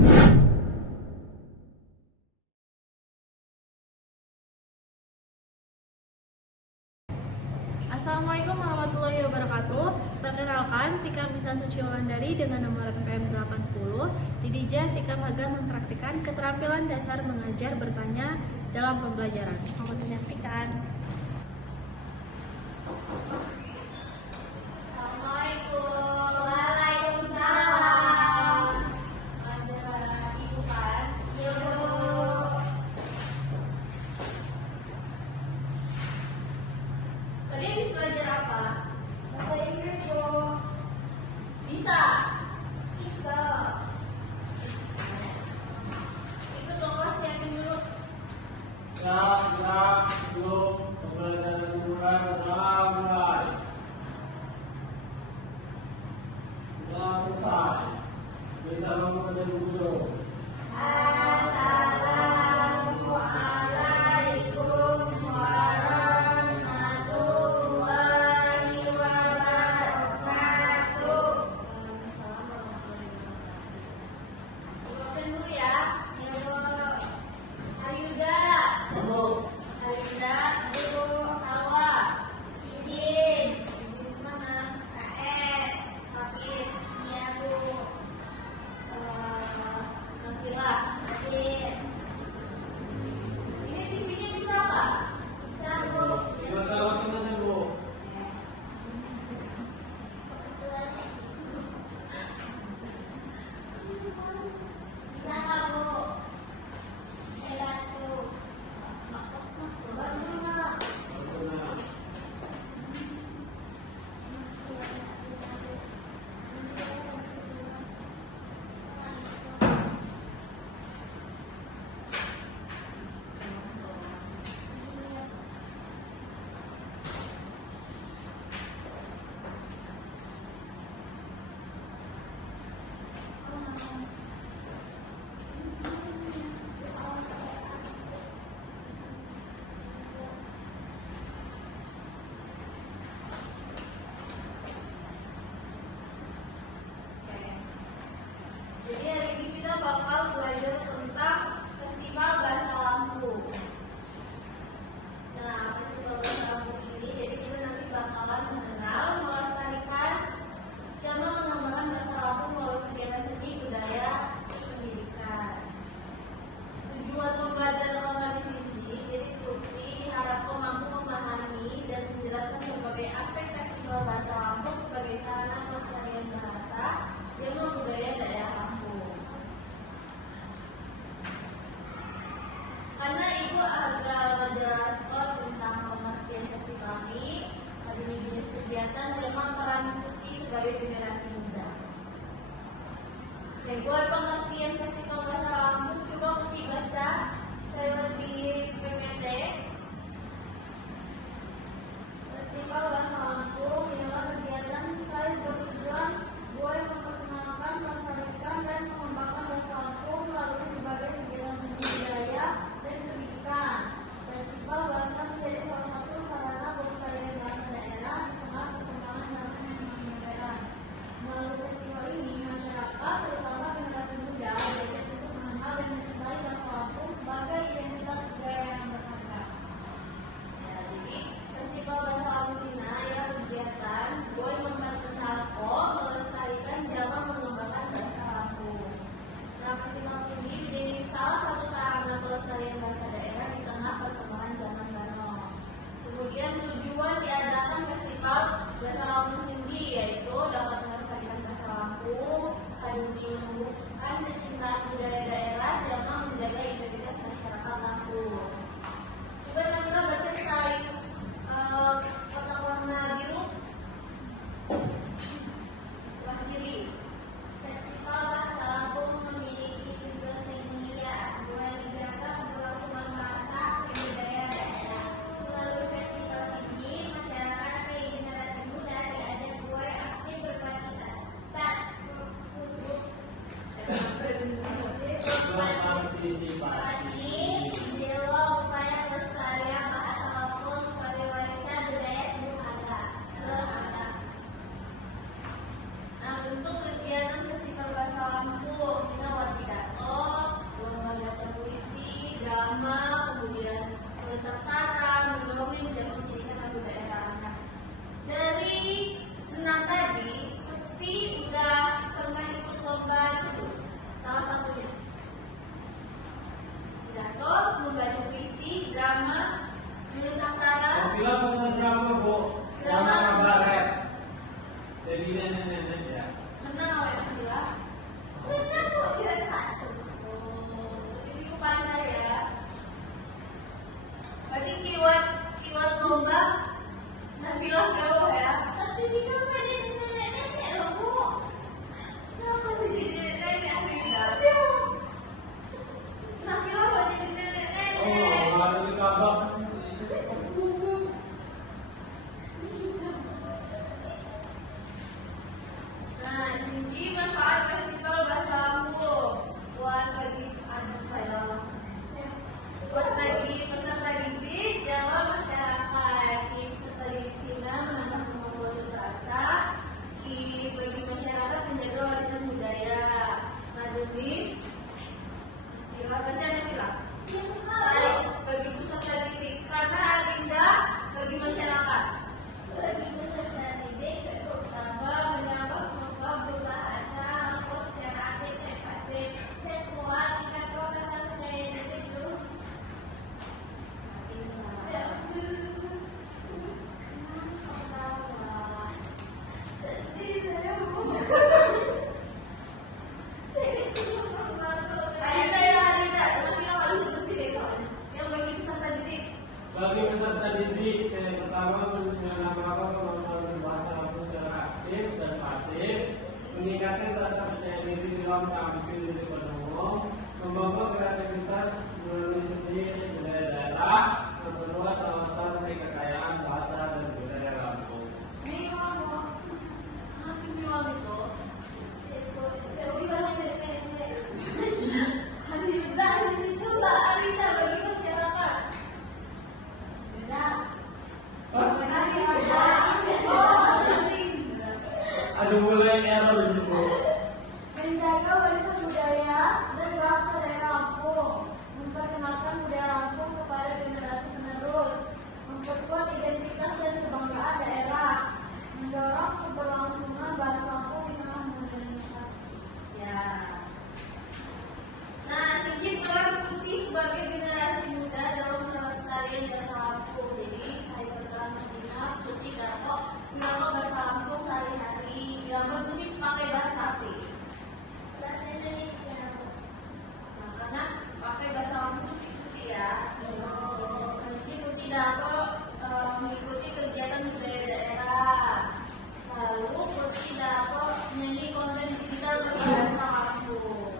Assalamualaikum warahmatullahi wabarakatuh. Perkenalkan, Sikam Intan Suci Wulandari dengan nomor KM 80. Di Dija, Sikam akan mempraktikkan keterampilan dasar mengajar bertanya dalam pembelajaran. Selamat menyaksikan. Tadi habis belajar apa? Bahasa Inggris, Bu. Bisa? Bisa. Ikut dong kelas yang dulu. Ya, belum pembelajaran mulai. Sudah selesai. Bisa mengajar guru. Assalamualaikum warahmatullahi wabarakatuh. Absen dulu ya. Ayuda. Ayuda, Bu. Salwa. Izin. Izin mana? KS. Fakir. Iya, Bu. Nabila. Izin. Ini TV-nya bisa nggak? Bisa, Bu. Masalah gimana, Bu? Bisa nggak, Bu? Lihat tuh. Coba dulu nggak? Jadi hari ini kita bakal belajar tentang Festival Bahasa Lampung. Nah, Festival Bahasa Lampung ini, jadi kita nanti bakalan mengenal, melestarikan, cara mengembangkan bahasa Lampung melalui kegiatan seni, budaya, pendidikan. Tujuan pembelajaran online di sini, jadi Putri diharapkan mampu memahami dan menjelaskan berbagai aspek Festival Bahasa Lampung sebagai sarana pelestarian bahasa dan budaya daerah Lampung. Karena Ibu ada majalah sekolah tentang pengertian festival ini, ada jenis kegiatan memang peran Putri sebagai generasi muda. Dan buat pengertian festival bahasa Lampung, coba Putri baca, saya lebih PPT. Festival Bahasa Lampung ialah kegiatan saya bertujuan buat memperkenalkan, melestarikan, dan mengembangkan bahasa Lampung melalui berbagai kegiatan seni budaya dan pendidikan. Festival bahasa menjadi salah satu sarana pelestarian bahasa daerah di tengah perkembangan zaman yang semakin modern. Melalui festival ini, masyarakat, terutama generasi muda, belajar untuk mengenal dan mencintai bahasa Lampung sebagai identitas budaya yang berharga. Ya, jadi Festival Bahasa Lampung Cina ya kegiatan boy memperkenalkan, melestarikan, jawa mengembangkan bahasa Lampung. Nah, festival ini menjadi salah satu sarana pelestarian bahasa daerah di tengah perkembangan zaman baru. Kemudian tujuan diadakan Festival Bahasa Lampung Sindi yaitu dapat melestarikan bahasa Lampung, kaduni menumbuhkan kecintaan budaya daerah, jawa menjaga identitas masyarakat Lampung. Coba kita baca slide kotak warna biru sebelah kiri. Festival Bahasa Lampung memiliki tujuan sedunia, dua menjaga keberlangsungan bahasa dan budaya daerah. Melalui festival ini, masyarakat dan generasi muda diajak buat aktif berpartisipasi. Dalam upaya pelestarian bahasa Lampung sebagai warisan budaya seluruh agama. Nah, bentuk kegiatan Festival Bahasa Lampung, Cina Wadidat. program tampil di depan umum, membangun kreativitas melalui seni budaya daerah, memperluas wawasan mengenai kekayaan bahasa dan budaya Lampung. Aduh, mulai error gitu. Menjaga warisan budaya dan bahasa daerah Lampung, memperkenalkan budaya Lampung kepada generasi penerus, memperkuat identitas dan kebanggaan daerah, mendorong keberlangsungan bahasa Lampung di tengah modernisasi. Ya. Nah, Sejib peran Putih sebagai generasi muda dalam pelestarian bahasa Lampung. Jadi, saya pertama Sinap, Putih Darto, nama bahasa Lampung sehari-hari. Gambar Putih pakai bahasa apa? Bahasa Indonesia. Nah, karena pakai bahasa Lampung Putih ya. Jadi Putih Darto mengikuti kegiatan budaya daerah. Lalu Putih Darto menyanyi konten digital berbahasa Lampung.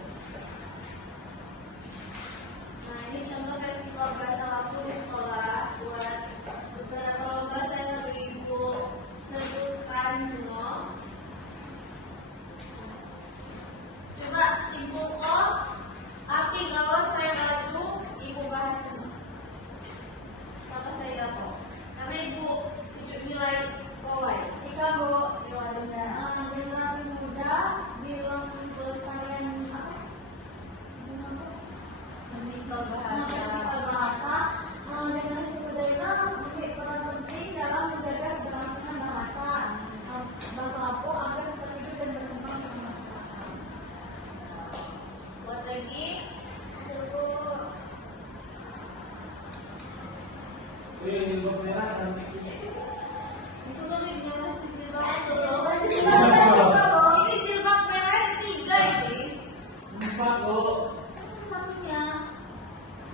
Nah, ini contoh festival bahasa Lampung di sekolah. Buat beberapa lomba saya harus ibu sebutkan juga. Coba simpulkan arti gawat saya baju ibu bahas dulu. Apa saya dapat? Karena ibu tujuh nilai kawai. Ika Bu, generasi muda bilang pelestarian apa? Festival Festival bahasa. Generasi muda itu memiliki peran penting dalam menjaga keberlangsungan bahasa Lampung agar tetap hidup dan berkembang di masyarakat. Buat lagi. Ini jilbab merah cantik. Itu kan lagi masih jilbab Ini solo. Ini jilbab merah ada 3 ini. 4 loh. Satunya.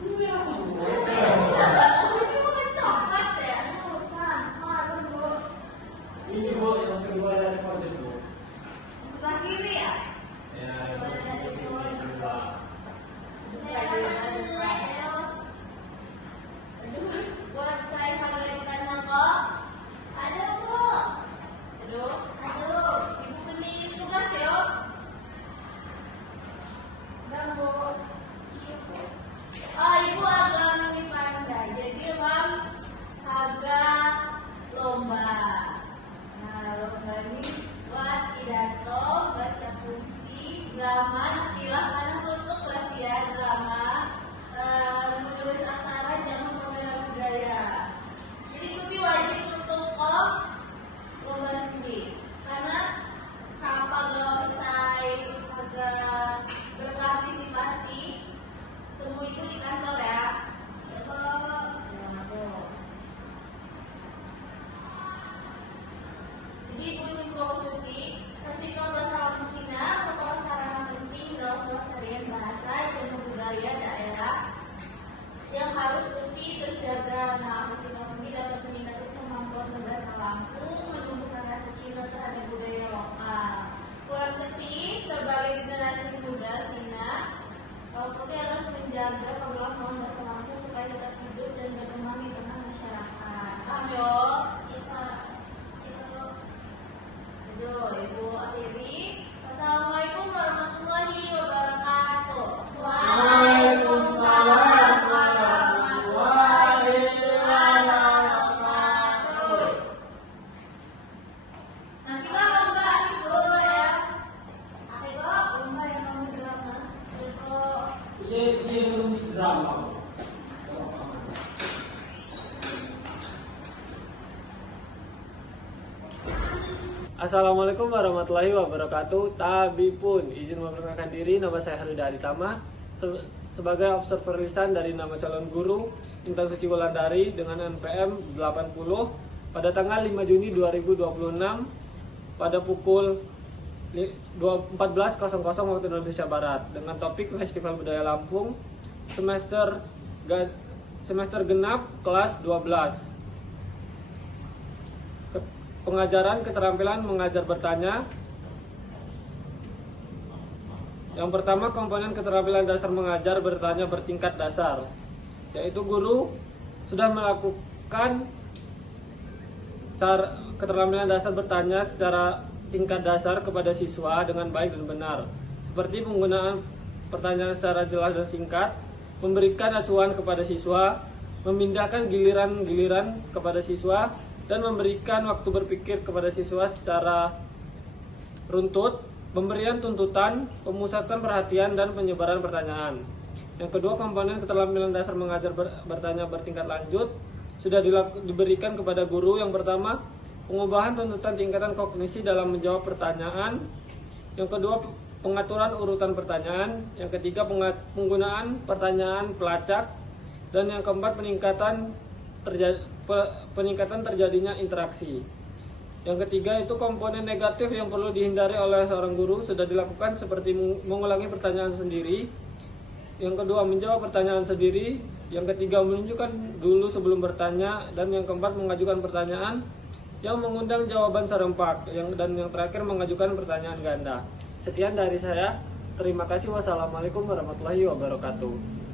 Ini merah semua. Ini warna coklat ya. Ini Bu yang kedua dari project Bu. Sebelah kiri ya. Ya, yang kedua. Aduh, buat saya hargaikan apa? Ada Bu. Aduh, ibu kening tugas ya. Ibu agak lebih pandai. Jadi harga lomba. Nah, lomba ini buat pidato, baca puisi, drama, pilah mana untuk berarti ya drama, menulis aksara, jangan pembela budaya. Jadi Kuti wajib untuk lomba sendiri karena siapa gak bisa agak berpartisipasi, temu ibu di kantor ya. Jadi ibu simpul cuti, festival bahasa Lampung Cina merupakan sarana penting dalam pelestarian bahasa dan budaya daerah yang harus cuti terjaga. Nah, festival seni dapat meningkatkan kemampuan berbahasa Lampung, menumbuhkan rasa cinta terhadap budaya lokal. Kurang Putih sebagai generasi muda Cina, Putih harus menjaga keberlangsungan bahasa Lampung supaya tetap hidup dan berkembang di tengah masyarakat. Paham yo? Aduh, Ibu akhiri. Wassalamualaikum warahmatullahi wabarakatuh. Waalaikumsalam warahmatullahi wabarakatuh. Nanti lah lomba Ibu ya. Akhirnya lomba yang kamu bilang itu Ini menulis drama Bu. Assalamualaikum warahmatullahi wabarakatuh. Tabi pun izin memperkenalkan diri, nama saya Haruda Aditama sebagai observer lisan dari nama calon guru Intan Suci Wulandari dengan NPM 80 pada tanggal 5 Juni 2026 pada pukul 14.00 waktu Indonesia Barat dengan topik Festival Budaya Lampung semester genap kelas 12. Pengajaran keterampilan mengajar bertanya. Yang pertama, komponen keterampilan dasar mengajar bertanya bertingkat dasar, yaitu guru sudah melakukan keterampilan dasar bertanya secara tingkat dasar kepada siswa dengan baik dan benar, seperti penggunaan pertanyaan secara jelas dan singkat, memberikan acuan kepada siswa, memindahkan giliran-giliran kepada siswa, dan memberikan waktu berpikir kepada siswa secara runtut, pemberian tuntutan, pemusatan perhatian, dan penyebaran pertanyaan. Yang kedua, komponen keterampilan dasar mengajar bertanya bertingkat lanjut sudah diberikan kepada guru. Yang pertama, pengubahan tuntutan tingkatan kognisi dalam menjawab pertanyaan. Yang kedua, pengaturan urutan pertanyaan. Yang ketiga, penggunaan pertanyaan pelacak. Dan yang keempat, peningkatan terjadinya interaksi. Yang ketiga itu komponen negatif yang perlu dihindari oleh seorang guru sudah dilakukan, seperti mengulangi pertanyaan sendiri. Yang kedua, menjawab pertanyaan sendiri. Yang ketiga, menunjukkan dulu sebelum bertanya. Dan yang keempat, mengajukan pertanyaan yang mengundang jawaban serempak. Dan yang terakhir, mengajukan pertanyaan ganda. Sekian dari saya. Terima kasih. Wassalamualaikum warahmatullahi wabarakatuh.